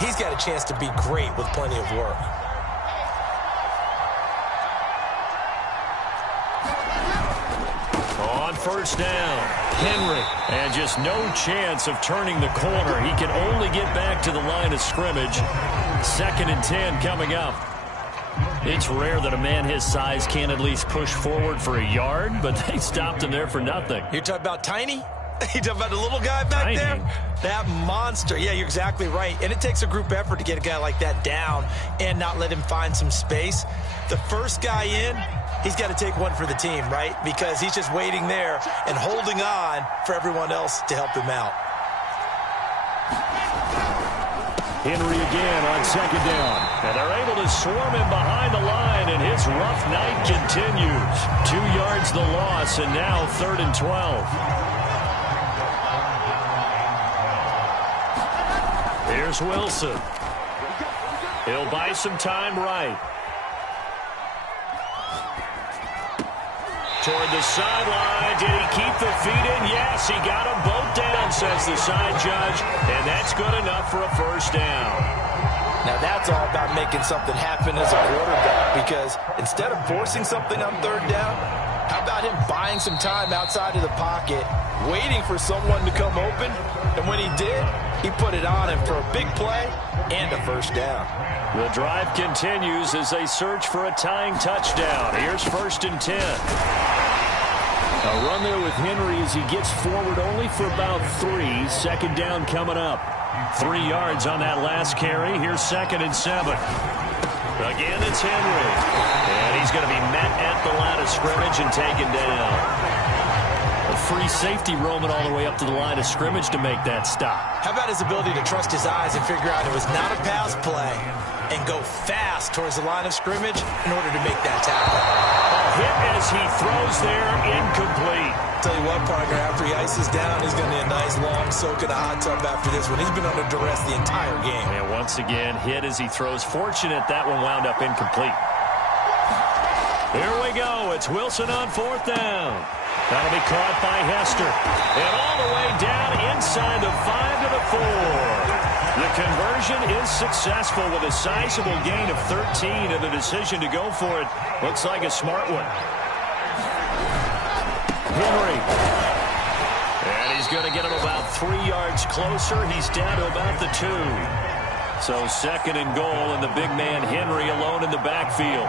he's got a chance to be great with plenty of work. On first down, Henry. And just no chance of turning the corner. He can only get back to the line of scrimmage. 2nd and 10 coming up. It's rare that a man his size can at least push forward for a yard, but they stopped him there for nothing. You're talking about tiny? You talking about the little guy back there? That monster. Yeah, you're exactly right. And it takes a group effort to get a guy like that down and not let him find some space. The first guy in, he's got to take one for the team, right? Because he's just waiting there and holding on for everyone else to help him out. Henry again on 2nd down. And they're able to swarm him behind the line, and his rough night continues. 2 yards the loss, and now 3rd and 12. Here's Wilson. He'll buy some time right. Toward the sideline. Did he keep the feet in? Yes, he got them both down, says the side judge. And that's good enough for a first down. Now that's all about making something happen as a quarterback, because instead of forcing something on 3rd down, how about him buying some time outside of the pocket, waiting for someone to come open, and when he did, he put it on him for a big play and a first down. The drive continues as they search for a tying touchdown. Here's 1st and 10. A run there with Henry as he gets forward only for about 3. 2nd down coming up. 3 yards on that last carry. Here's 2nd and 7. Again, it's Henry. And he's going to be met at the line of scrimmage and taken down. A free safety roaming all the way up to the line of scrimmage to make that stop. How about his ability to trust his eyes and figure out it was not a pass play and go fast towards the line of scrimmage in order to make that tackle. A hit as he throws there, incomplete. Tell you what, partner, after he ices down, he's going to need a nice long soak in a hot tub after this one. He's been under duress the entire game. And once again, hit as he throws. Fortunate that one wound up incomplete. Here we go. It's Wilson on 4th down. That'll be caught by Hester. And all the way down inside the 5 to the 4. The conversion is successful with a sizable gain of 13, and the decision to go for it looks like a smart one. Henry. And he's going to get him about 3 yards closer. He's down to about the 2. So 2nd and goal, and the big man Henry alone in the backfield.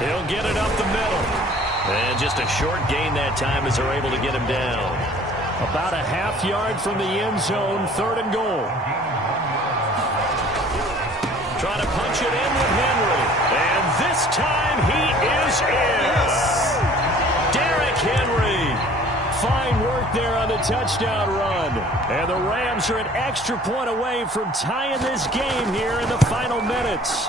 He'll get it up the middle. And just a short gain that time as they're able to get him down. About a half yard from the end zone, 3rd and goal. Trying to punch it in with Henry. And this time he is in. Yes. Derrick Henry. Fine work there on the touchdown run. And the Rams are an extra point away from tying this game here in the final minutes.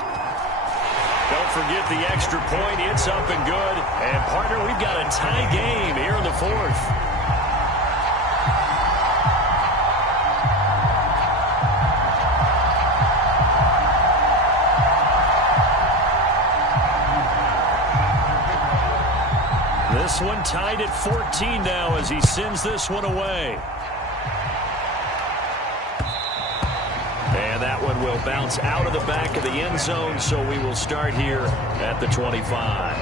Don't forget the extra point. It's up and good. And, partner, we've got a tie game here in the 4th. This one tied at 14 now as he sends this one away. And that one will bounce out of the back of the end zone, so we will start here at the 25.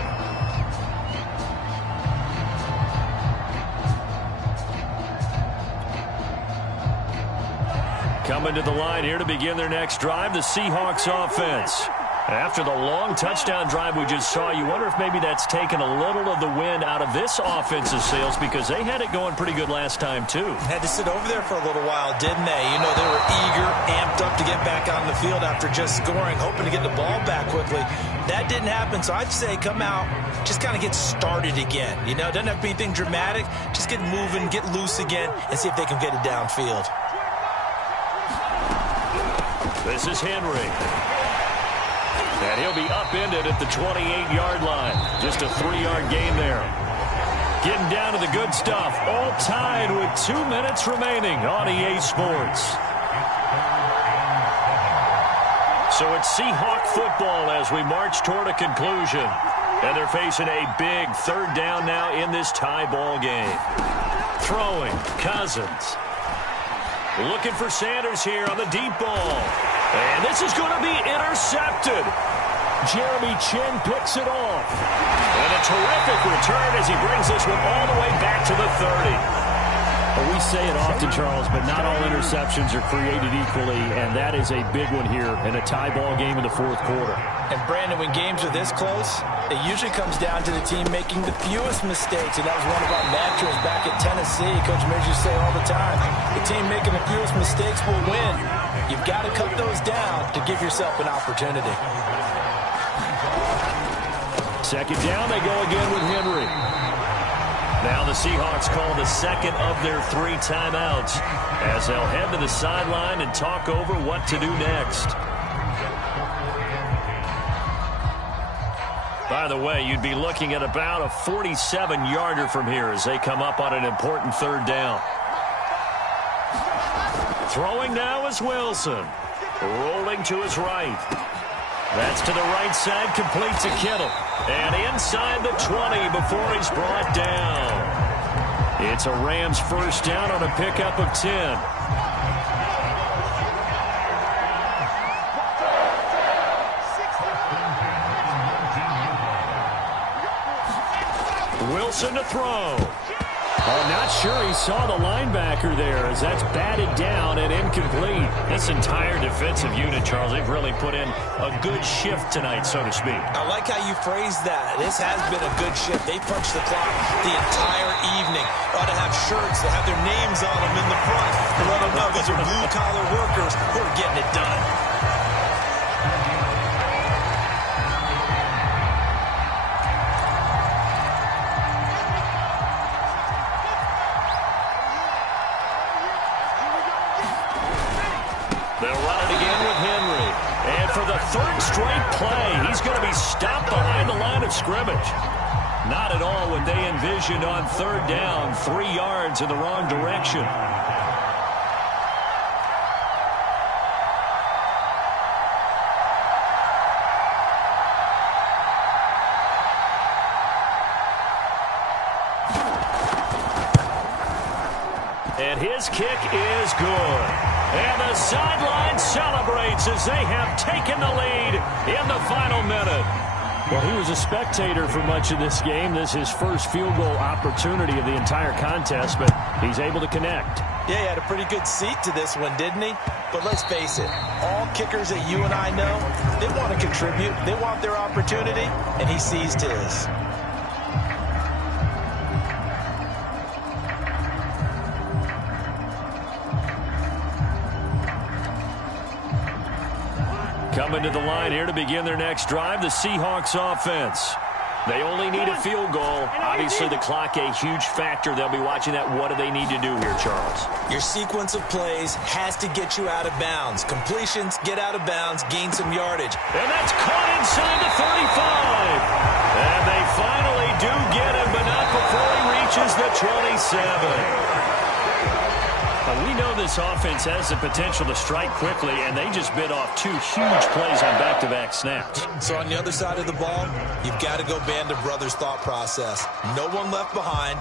Coming to the line here to begin their next drive, the Seahawks offense. After the long touchdown drive we just saw, you wonder if maybe that's taken a little of the wind out of this offensive sails, because they had it going pretty good last time, too. Had to sit over there for a little while, didn't they? You know, they were eager, amped up to get back on the field after just scoring, hoping to get the ball back quickly. That didn't happen, so I'd say come out, just kind of get started again. You know, it doesn't have to be anything dramatic. Just get moving, get loose again, and see if they can get it downfield. This is Henry. And he'll be upended at the 28-yard line. Just a 3-yard gain there. Getting down to the good stuff. All tied with 2 minutes remaining on EA Sports. So it's Seahawk football as we march toward a conclusion. And they're facing a big 3rd down now in this tie ball game. Throwing, Cousins. Looking for Sanders here on the deep ball. And this is going to be intercepted. Jeremy Chin picks it off. And a terrific return as he brings this one all the way back to the 30. Well, we say it often, Charles, but not all interceptions are created equally, and that is a big one here in a tie ball game in the fourth quarter. And, Brandon, when games are this close, it usually comes down to the team making the fewest mistakes, and that was one of our mantras back at Tennessee. Coach Mears used to say all the time, the team making the fewest mistakes will win. You've got to cut those down to give yourself an opportunity. Second down, they go again with Henry. Now the Seahawks call the second of their 3 timeouts as they'll head to the sideline and talk over what to do next. By the way, you'd be looking at about a 47-yarder from here as they come up on an important third down. Throwing now is Wilson. Rolling to his right. That's to the right side, complete to Kittle. And inside the 20 before he's brought down. It's a Rams first down on a pickup of 10. Wilson to throw. Oh, not sure he saw the linebacker there as that's batted down and incomplete. This entire defensive unit, Charles, they've really put in a good shift tonight, so to speak. I like how you phrased that. This has been a good shift. They punched the clock the entire evening. Ought to have shirts that have their names on them in the front to let them know these are blue-collar workers who are getting it done. Third straight play. He's going to be stopped behind the line of scrimmage. Not at all what they envisioned on third down. 3 yards in the wrong direction. And his kick is good. And the sideline celebrates as they have taken the lead in the final minute. Well, he was a spectator for much of this game. This is his first field goal opportunity of the entire contest, but he's able to connect. Yeah, he had a pretty good seat to this one, didn't he? But let's face it, all kickers that you and I know, they want to contribute. They want their opportunity, and he seized his. Coming to the line here to begin their next drive, the Seahawks offense. They only need a field goal. Obviously, the clock a huge factor. They'll be watching that. What do they need to do here, Charles? Your sequence of plays has to get you out of bounds. Completions, get out of bounds, gain some yardage. And that's caught inside the 35. And they finally do get him, but not before he reaches the 27. We know this offense has the potential to strike quickly, and they just bit off 2 huge plays on back-to-back snaps. So on the other side of the ball, you've got to go Band of Brothers thought process. No one left behind,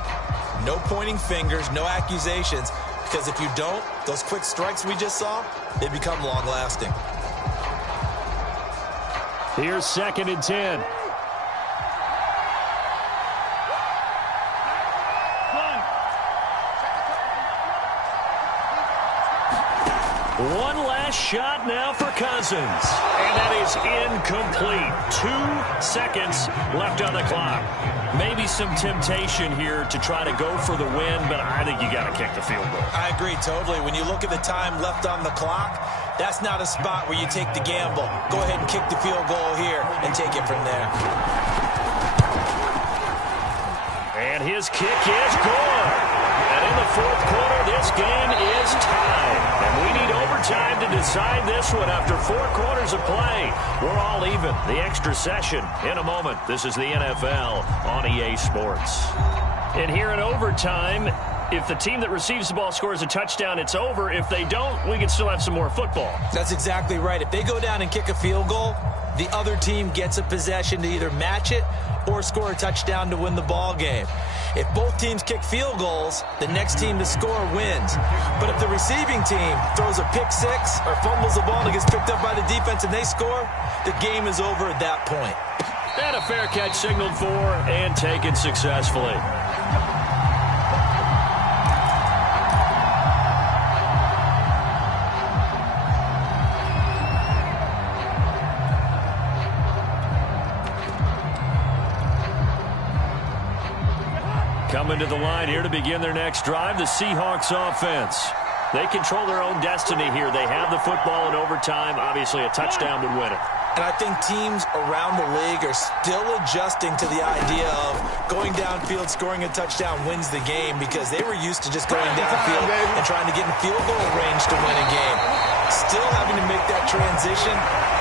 no pointing fingers, no accusations, because if you don't, those quick strikes we just saw, they become long-lasting. Here's 2nd and 10. One last shot now for Cousins. And that is incomplete. 2 seconds left on the clock. Maybe some temptation here to try to go for the win, but I think you got to kick the field goal. I agree totally. When you look at the time left on the clock, that's not a spot where you take the gamble. Go ahead and kick the field goal here and take it from there. And his kick is good. And in the fourth quarter, this game is tied. And we need overtime to decide this one after 4 quarters of play. We're all even. The extra session in a moment. This is the NFL on EA Sports. And here in overtime, if the team that receives the ball scores a touchdown, it's over. If they don't, we can still have some more football. That's exactly right. If they go down and kick a field goal, the other team gets a possession to either match it or score a touchdown to win the ball game. If both teams kick field goals, the next team to score wins. But if the receiving team throws a pick six or fumbles the ball and gets picked up by the defense and they score, the game is over at that point. And a fair catch signaled for and taken successfully. Coming to the line here to begin their next drive, the Seahawks offense. They control their own destiny here. They have the football in overtime. Obviously, a touchdown would win it. And I think teams around the league are still adjusting to the idea of going downfield, scoring a touchdown wins the game, because they were used to just going downfield and trying to get in field goal range to win a game. Still having to make that transition.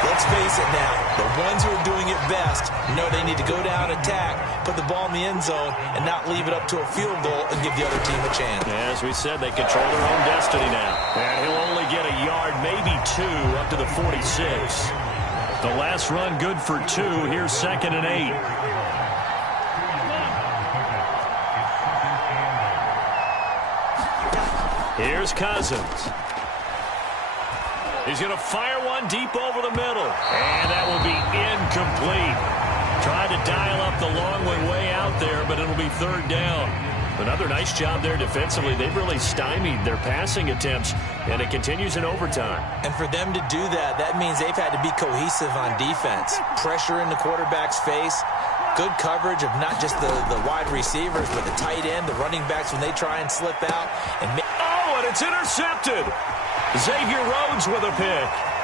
Let's face it now, the ones who are doing it best know they need to go down, attack, put the ball in the end zone, and not leave it up to a field goal and give the other team a chance. As we said, they control their own destiny now. And he'll only get a yard, maybe two, up to the 46. The last run good for 2. Here's 2nd and 8. Here's Cousins. He's going to fire one deep over the middle. And that will be incomplete. Trying to dial up the long one way out there, but it'll be 3rd down. Another nice job there defensively. They've really stymied their passing attempts, and it continues in overtime. And for them to do that, that means they've had to be cohesive on defense. Pressure in the quarterback's face. Good coverage of not just the wide receivers, but the tight end, the running backs when they try and slip out. And it's intercepted. Xavier Rhodes with a pick.